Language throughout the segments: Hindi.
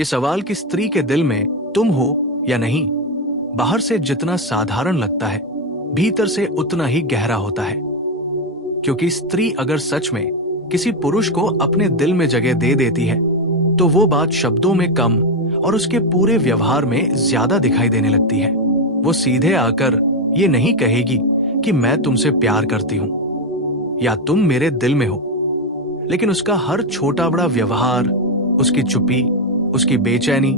ये सवाल कि स्त्री के दिल में तुम हो या नहीं, बाहर से जितना साधारण लगता है, भीतर से उतना ही गहरा होता है। क्योंकि स्त्री अगर सच में किसी पुरुष को अपने दिल में जगह दे देती है, तो वो बात शब्दों में कम और उसके पूरे व्यवहार में ज्यादा दिखाई देने लगती है। वो सीधे आकर ये नहीं कहेगी कि मैं तुमसे प्यार करती हूं या तुम मेरे दिल में हो, लेकिन उसका हर छोटा बड़ा व्यवहार, उसकी चुप्पी, उसकी बेचैनी,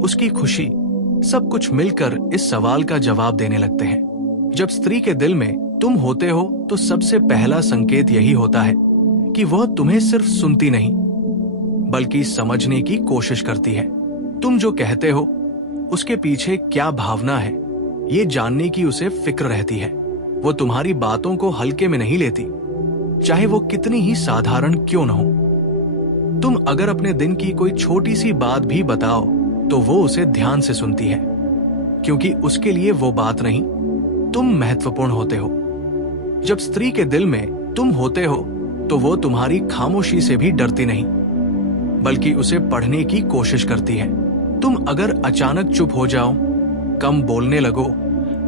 उसकी खुशी, सब कुछ मिलकर इस सवाल का जवाब देने लगते हैं। जब स्त्री के दिल में तुम होते हो तो सबसे पहला संकेत यही होता है कि वह तुम्हें सिर्फ सुनती नहीं बल्कि समझने की कोशिश करती है। तुम जो कहते हो उसके पीछे क्या भावना है, ये जानने की उसे फिक्र रहती है। वो तुम्हारी बातों को हल्के में नहीं लेती, चाहे वो कितनी ही साधारण क्यों न हो। तुम अगर अपने दिन की कोई छोटी सी बात भी बताओ तो वो उसे ध्यान से सुनती है, क्योंकि उसके लिए वो बात नहीं, तुम महत्वपूर्ण होते हो। जब स्त्री के दिल में तुम होते हो तो वो तुम्हारी खामोशी से भी डरती नहीं, बल्कि उसे पढ़ने की कोशिश करती है। तुम अगर अचानक चुप हो जाओ, कम बोलने लगो,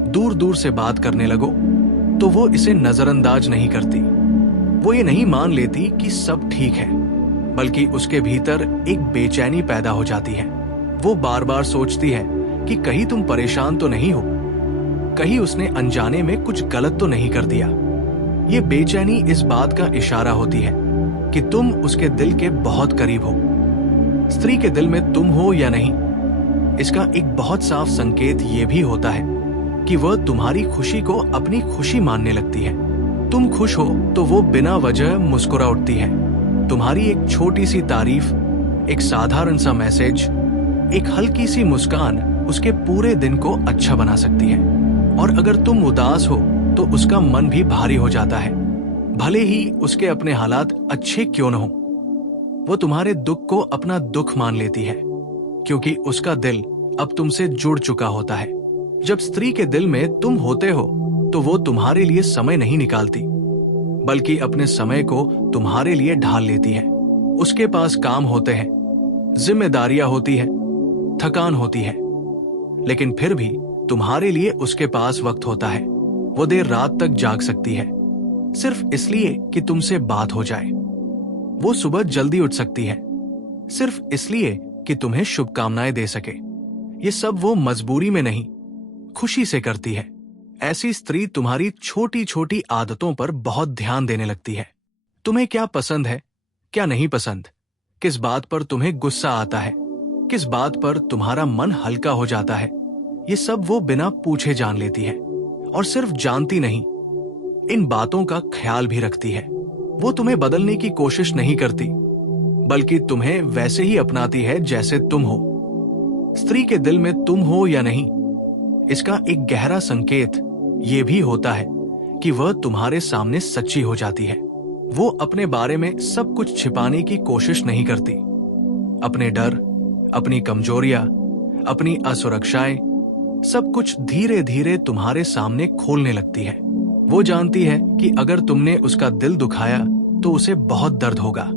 दूर दूर से बात करने लगो, तो वो इसे नजरअंदाज नहीं करती। वो ये नहीं मान लेती कि सब ठीक है, बल्कि उसके भीतर एक बेचैनी पैदा हो जाती है। वो बार बार सोचती है कि कहीं तुम परेशान तो नहीं हो, कहीं उसने अनजाने में कुछ गलत तो नहीं कर दिया। ये बेचैनी इस बात का इशारा होती है कि तुम उसके दिल के बहुत करीब हो। स्त्री के दिल में तुम हो या नहीं, इसका एक बहुत साफ संकेत ये भी होता है कि वह तुम्हारी खुशी को अपनी खुशी मानने लगती है। तुम खुश हो तो वो बिना वजह मुस्कुरा उठती है। तुम्हारी एक छोटी सी तारीफ, एक साधारण सा मैसेज, एक हल्की सी मुस्कान उसके पूरे दिन को अच्छा बना सकती है। और अगर तुम उदास हो तो उसका मन भी भारी हो जाता है, भले ही उसके अपने हालात अच्छे क्यों न हो। वो तुम्हारे दुख को अपना दुख मान लेती है, क्योंकि उसका दिल अब तुमसे जुड़ चुका होता है। जब स्त्री के दिल में तुम होते हो तो वो तुम्हारे लिए समय नहीं निकालती, बल्कि अपने समय को तुम्हारे लिए ढाल लेती है। उसके पास काम होते हैं, जिम्मेदारियां होती है, थकान होती है, लेकिन फिर भी तुम्हारे लिए उसके पास वक्त होता है। वो देर रात तक जाग सकती है, सिर्फ इसलिए कि तुमसे बात हो जाए। वो सुबह जल्दी उठ सकती है, सिर्फ इसलिए कि तुम्हें शुभकामनाएं दे सके। ये सब वो मजबूरी में नहीं, खुशी से करती है। ऐसी स्त्री तुम्हारी छोटी छोटी आदतों पर बहुत ध्यान देने लगती है। तुम्हें क्या पसंद है, क्या नहीं पसंद, किस बात पर तुम्हें गुस्सा आता है, किस बात पर तुम्हारा मन हल्का हो जाता है, ये सब वो बिना पूछे जान लेती है। और सिर्फ जानती नहीं, इन बातों का ख्याल भी रखती है। वो तुम्हें बदलने की कोशिश नहीं करती, बल्कि तुम्हें वैसे ही अपनाती है जैसे तुम हो। स्त्री के दिल में तुम हो या नहीं, इसका एक गहरा संकेत ये भी होता है कि वह तुम्हारे सामने सच्ची हो जाती है। वो अपने बारे में सब कुछ छिपाने की कोशिश नहीं करती। अपने डर, अपनी कमजोरियां, अपनी असुरक्षाएं, सब कुछ धीरे धीरे तुम्हारे सामने खोलने लगती है। वो जानती है कि अगर तुमने उसका दिल दुखाया तो उसे बहुत दर्द होगा,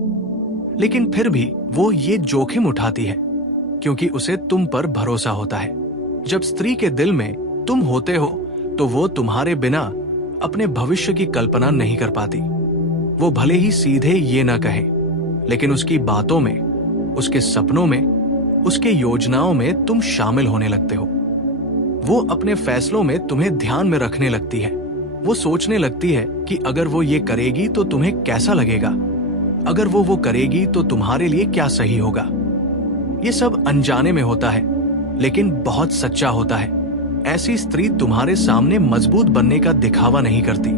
लेकिन फिर भी वो ये जोखिम उठाती है, क्योंकि उसे तुम पर भरोसा होता है। जब स्त्री के दिल में तुम होते हो तो वो तुम्हारे बिना अपने भविष्य की कल्पना नहीं कर पाती। वो भले ही सीधे ये ना कहे, लेकिन उसकी बातों में, उसके सपनों में, उसके योजनाओं में तुम शामिल होने लगते हो। वो अपने फैसलों में तुम्हें ध्यान में रखने लगती है। वो सोचने लगती है कि अगर वो ये करेगी तो तुम्हें कैसा लगेगा, अगर वो करेगी तो तुम्हारे लिए क्या सही होगा। ये सब अनजाने में होता है, लेकिन बहुत सच्चा होता है। ऐसी स्त्री तुम्हारे सामने मजबूत बनने का दिखावा नहीं करती।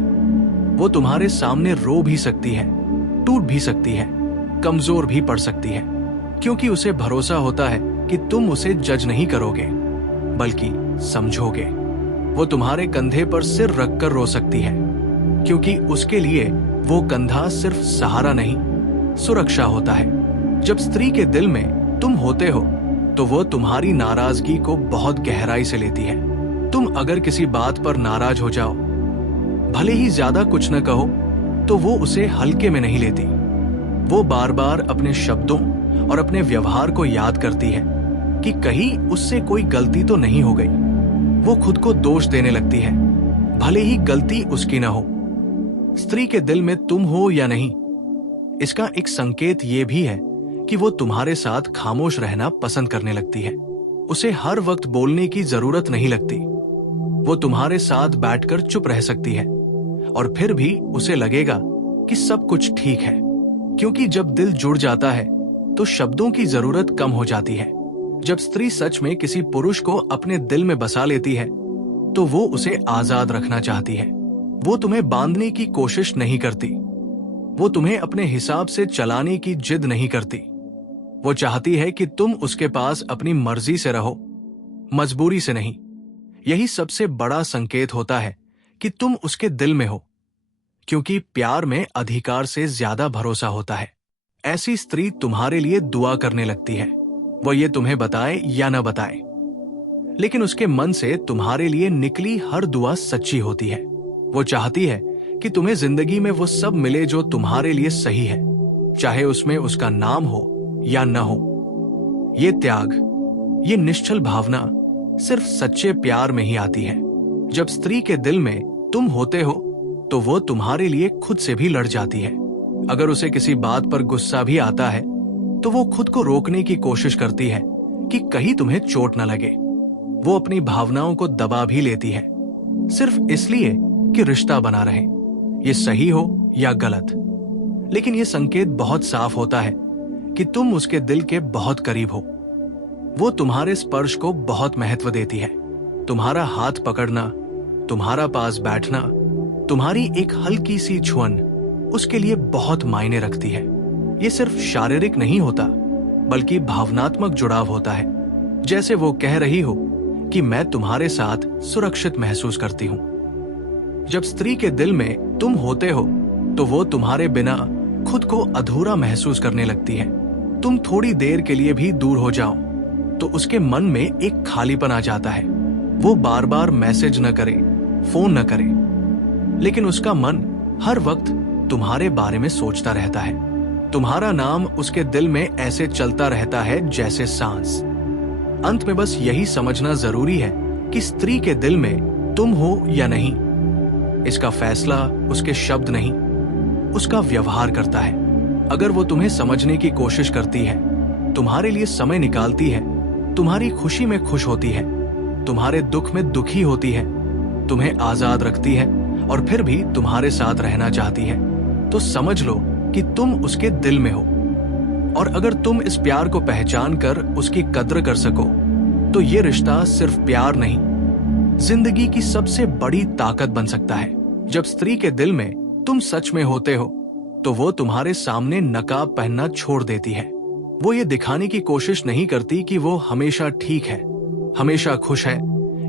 वो तुम्हारे सामने रो भी सकती है, टूट भी सकती है, कमजोर भी पड़ सकती है, क्योंकि उसे भरोसा होता है कि तुम उसे जज नहीं करोगे, बल्कि समझोगे। वो तुम्हारे कंधे पर सिर रखकर रो सकती है, क्योंकि उसके लिए वो कंधा सिर्फ सहारा नहीं, सुरक्षा होता है। जब स्त्री के दिल में तुम होते हो तो वो तुम्हारी नाराजगी को बहुत गहराई से लेती है। तुम अगर किसी बात पर नाराज हो जाओ, भले ही ज्यादा कुछ न कहो, तो वो उसे हल्के में नहीं लेती। वो बार बार अपने शब्दों और अपने व्यवहार को याद करती है कि कहीं उससे कोई गलती तो नहीं हो गई। वो खुद को दोष देने लगती है, भले ही गलती उसकी ना हो। स्त्री के दिल में तुम हो या नहीं, इसका एक संकेत ये भी है कि वो तुम्हारे साथ खामोश रहना पसंद करने लगती है। उसे हर वक्त बोलने की जरूरत नहीं लगती। वो तुम्हारे साथ बैठकर चुप रह सकती है और फिर भी उसे लगेगा कि सब कुछ ठीक है, क्योंकि जब दिल जुड़ जाता है तो शब्दों की जरूरत कम हो जाती है। जब स्त्री सच में किसी पुरुष को अपने दिल में बसा लेती है तो वो उसे आजाद रखना चाहती है। वो तुम्हें बांधने की कोशिश नहीं करती। वो तुम्हें अपने हिसाब से चलाने की जिद नहीं करती। वो चाहती है कि तुम उसके पास अपनी मर्जी से रहो, मजबूरी से नहीं। यही सबसे बड़ा संकेत होता है कि तुम उसके दिल में हो, क्योंकि प्यार में अधिकार से ज्यादा भरोसा होता है। ऐसी स्त्री तुम्हारे लिए दुआ करने लगती है, वो ये तुम्हें बताए या न बताए, लेकिन उसके मन से तुम्हारे लिए निकली हर दुआ सच्ची होती है। वो चाहती है कि तुम्हें जिंदगी में वो सब मिले जो तुम्हारे लिए सही है, चाहे उसमें उसका नाम हो या न हो। ये त्याग, ये निश्चल भावना सिर्फ सच्चे प्यार में ही आती है। जब स्त्री के दिल में तुम होते हो तो वो तुम्हारे लिए खुद से भी लड़ जाती है। अगर उसे किसी बात पर गुस्सा भी आता है तो वो खुद को रोकने की कोशिश करती है कि कहीं तुम्हें चोट न लगे। वो अपनी भावनाओं को दबा भी लेती है, सिर्फ इसलिए कि रिश्ता बना रहे, ये सही हो या गलत। लेकिन ये संकेत बहुत साफ होता है कि तुम उसके दिल के बहुत करीब हो। वो तुम्हारे स्पर्श को बहुत महत्व देती है। तुम्हारा हाथ पकड़ना, तुम्हारा पास बैठना, तुम्हारी एक हल्की सी छुअन उसके लिए बहुत मायने रखती है। ये सिर्फ शारीरिक नहीं होता, बल्कि भावनात्मक जुड़ाव होता है। जैसे वो कह रही हो कि मैं तुम्हारे साथ सुरक्षित महसूस करती हूं। जब स्त्री के दिल में तुम होते हो तो वो तुम्हारे बिना खुद को अधूरा महसूस करने लगती है। तुम थोड़ी देर के लिए भी दूर हो जाओ तो उसके मन में एक खालीपन आ जाता है। वो बार बार मैसेज न करे, फोन न करे, लेकिन उसका मन हर वक्त तुम्हारे बारे में सोचता रहता है। तुम्हारा नाम उसके दिल में ऐसे चलता रहता है जैसे सांस। अंत में बस यही समझना जरूरी है कि स्त्री के दिल में तुम हो या नहीं, इसका फैसला उसके शब्द नहीं, उसका व्यवहार करता है। अगर वो तुम्हें समझने की कोशिश करती है, तुम्हारे लिए समय निकालती है, तुम्हारी खुशी में खुश होती है, तुम्हारे दुख में दुखी होती है, तुम्हें आजाद रखती है और फिर भी तुम्हारे साथ रहना चाहती है, तो समझ लो कि तुम उसके दिल में हो। और अगर तुम इस प्यार को पहचान कर उसकी कद्र कर सको तो ये रिश्ता सिर्फ प्यार नहीं, जिंदगी की सबसे बड़ी ताकत बन सकता है। जब स्त्री के दिल में तुम सच में होते हो तो वो तुम्हारे सामने नकाब पहनना छोड़ देती है। वो ये दिखाने की कोशिश नहीं करती कि वो हमेशा ठीक है, हमेशा खुश है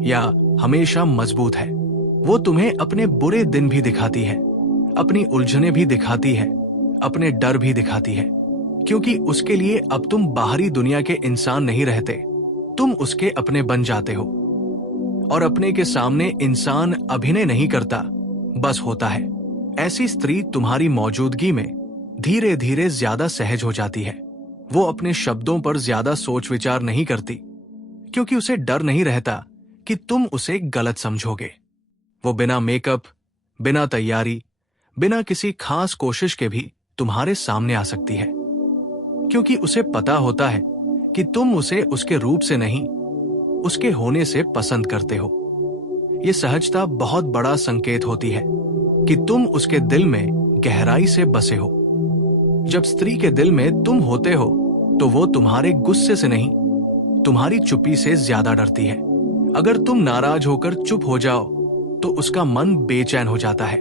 या हमेशा मजबूत है। वो तुम्हें अपने बुरे दिन भी दिखाती है, अपनी उलझने भी दिखाती है, अपने डर भी दिखाती है, क्योंकि उसके लिए अब तुम बाहरी दुनिया के इंसान नहीं रहते, तुम उसके अपने बन जाते हो। और अपने के सामने इंसान अभिनय नहीं करता, बस होता है। ऐसी स्त्री तुम्हारी मौजूदगी में धीरे धीरे ज्यादा सहज हो जाती है। वो अपने शब्दों पर ज्यादा सोच विचार नहीं करती, क्योंकि उसे डर नहीं रहता कि तुम उसे गलत समझोगे। वो बिना मेकअप, बिना तैयारी, बिना किसी खास कोशिश के भी तुम्हारे सामने आ सकती है, क्योंकि उसे पता होता है कि तुम उसे उसके रूप से नहीं, उसके होने से पसंद करते हो। ये सहजता बहुत बड़ा संकेत होती है कि तुम उसके दिल में गहराई से बसे हो। जब स्त्री के दिल में तुम होते हो तो वो तुम्हारे गुस्से से नहीं, तुम्हारी चुप्पी से ज्यादा डरती है। अगर तुम नाराज होकर चुप हो जाओ तो उसका मन बेचैन हो जाता है।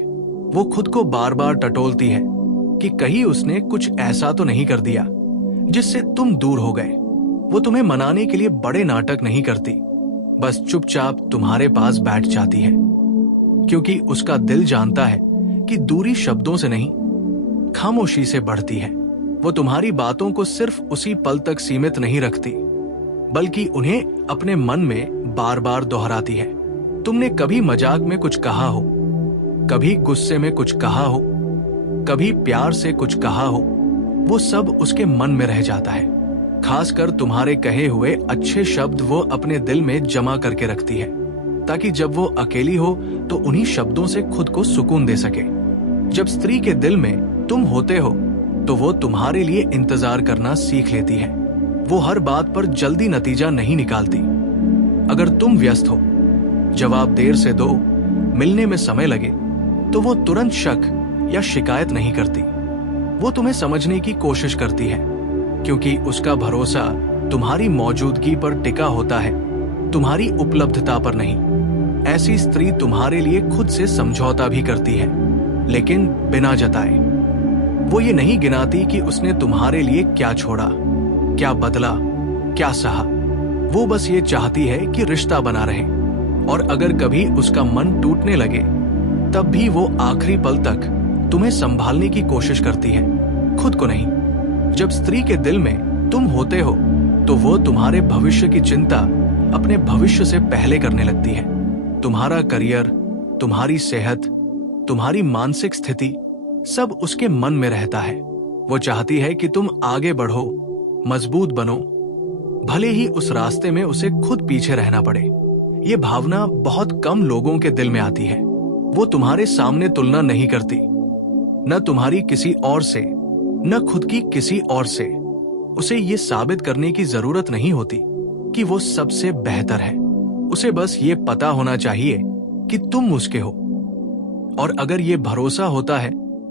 वो खुद को बार बार टटोलती है कि कहीं उसने कुछ ऐसा तो नहीं कर दिया जिससे तुम दूर हो गए। वो तुम्हें मनाने के लिए बड़े नाटक नहीं करती, बस चुपचाप तुम्हारे पास बैठ जाती है, क्योंकि उसका दिल जानता है कि दूरी शब्दों से नहीं, खामोशी से बढ़ती है। वो तुम्हारी बातों को सिर्फ उसी पल तक सीमित नहीं रखती, बल्कि उन्हें अपने मन में बार बार दोहराती है। तुमने कभी मजाक में कुछ कहा हो, कभी गुस्से में कुछ कहा हो, कभी प्यार से कुछ कहा हो, वो सब उसके मन में रह जाता है। खासकर तुम्हारे कहे हुए अच्छे शब्द वो अपने दिल में जमा करके रखती है, ताकि जब वो अकेली हो तो उन्हीं शब्दों से खुद को सुकून दे सके। जब स्त्री के दिल में तुम होते हो तो वो तुम्हारे लिए इंतजार करना सीख लेती है। वो हर बात पर जल्दी नतीजा नहीं निकालती। अगर तुम व्यस्त हो, जवाब देर से दो, मिलने में समय लगे, तो वो तुरंत शक या शिकायत नहीं करती। वो तुम्हें समझने की कोशिश करती है, क्योंकि उसका भरोसा तुम्हारी मौजूदगी पर टिका होता है, तुम्हारी उपलब्धता पर नहीं। ऐसी स्त्री तुम्हारे लिए खुद से समझौता भी करती है, लेकिन बिना जताए। वो ये नहीं गिनाती कि उसने तुम्हारे लिए क्या छोड़ा, क्या बदला, क्या सहा। वो बस ये चाहती है कि रिश्ता बना रहे, और अगर कभी उसका मन टूटने लगे तब भी वो आखिरी पल तक तुम्हें संभालने की कोशिश करती है, खुद को नहीं। जब स्त्री के दिल में तुम होते हो तो वो तुम्हारे भविष्य की चिंता अपने भविष्य से पहले करने लगती है। तुम्हारा करियर, तुम्हारी सेहत, तुम्हारी मानसिक स्थिति सब उसके मन में रहता है। वो चाहती है कि तुम आगे बढ़ो, मजबूत बनो, भले ही उस रास्ते में उसे खुद पीछे रहना पड़े। ये भावना बहुत कम लोगों के दिल में आती है। वो तुम्हारे सामने तुलना नहीं करती, न तुम्हारी किसी और से, न खुद की किसी और से। उसे ये साबित करने की जरूरत नहीं होती कि वो सबसे बेहतर है। उसे बस ये पता होना चाहिए कि तुम उसके हो, और अगर ये भरोसा होता है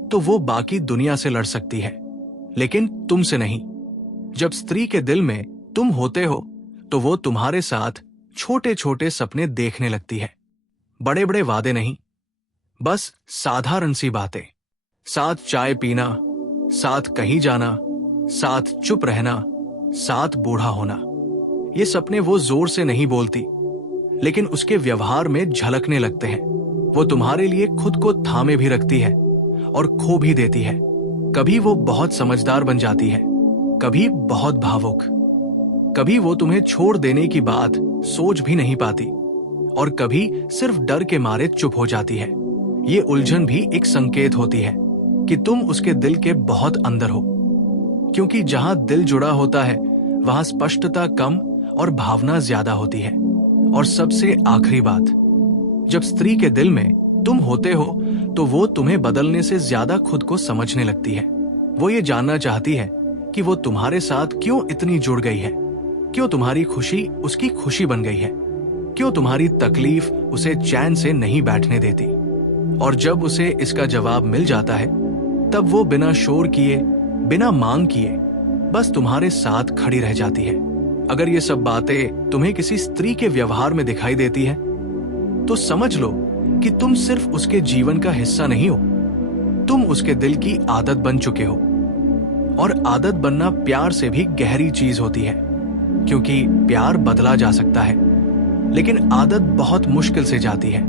तो वो बाकी दुनिया से लड़ सकती है, लेकिन तुमसे नहीं। जब स्त्री के दिल में तुम होते हो तो वो तुम्हारे साथ छोटे छोटे सपने देखने लगती है। बड़े बड़े वादे नहीं, बस साधारण सी बातें। साथ चाय पीना, साथ कहीं जाना, साथ चुप रहना, साथ बूढ़ा होना। ये सपने वो जोर से नहीं बोलती, लेकिन उसके व्यवहार में झलकने लगते हैं। वो तुम्हारे लिए खुद को थामे भी रखती है और खो भी देती है। कभी वो बहुत समझदार बन जाती है, कभी बहुत भावुक, कभी वो तुम्हें छोड़ देने की बात सोच भी नहीं पाती, और कभी सिर्फ डर के मारे चुप हो जाती है। ये उलझन भी एक संकेत होती है कि तुम उसके दिल के बहुत अंदर हो, क्योंकि जहां दिल जुड़ा होता है वहां स्पष्टता कम और भावना ज्यादा होती है। और सबसे आखिरी बात, जब स्त्री के दिल में तुम होते हो तो वो तुम्हें बदलने से ज्यादा खुद को समझने लगती है। वो ये जानना चाहती है कि वो तुम्हारे साथ क्यों इतनी जुड़ गई है, क्यों तुम्हारी खुशी उसकी खुशी बन गई है, क्यों तुम्हारी तकलीफ उसे चैन से नहीं बैठने देती। और जब उसे इसका जवाब मिल जाता है तब वो बिना शोर किए, बिना मांग किए बस तुम्हारे साथ खड़ी रह जाती है। अगर ये सब बातें तुम्हें किसी स्त्री के व्यवहार में दिखाई देती है तो समझ लो कि तुम सिर्फ उसके जीवन का हिस्सा नहीं हो, तुम उसके दिल की आदत बन चुके हो। और आदत बनना प्यार से भी गहरी चीज होती है, क्योंकि प्यार बदला जा सकता है, लेकिन आदत बहुत मुश्किल से जाती है।